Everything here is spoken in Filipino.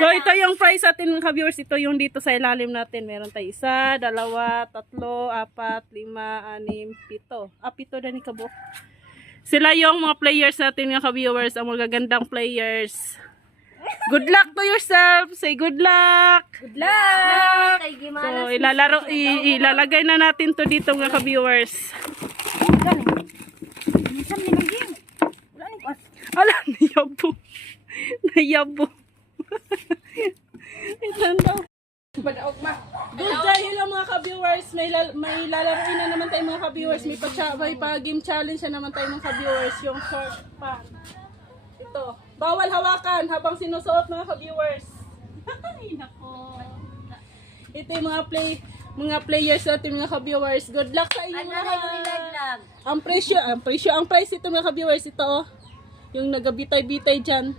So ito yung price natin mga ka-viewers. Ito yung dito sa ilalim natin. Meron tayo 1, 2, 3, 4, 5, 6, 7. Pito na ni Kabo. Sila yung mga players natin mga ka-viewers. Ang magagandang players. Good luck to yourself. Say good luck. Good luck! So ilalagay na natin to dito mga ka-viewers. Alam, nayabo. Nayabo. Good day, hello mga ka-viewers. May lalaroin na naman tayo mga ka-viewers. May pa-game challenge na naman tayo mga ka-viewers. Yung short pan. Ito. Bawal hawakan habang sinusuot mga ka-viewers. Ay, nako. Ito yung mga players natin mga ka-viewers. Good luck sa inyo mga. Ang price ito mga ka-viewers. Ito oh. Yung nagabitay-bitay dyan.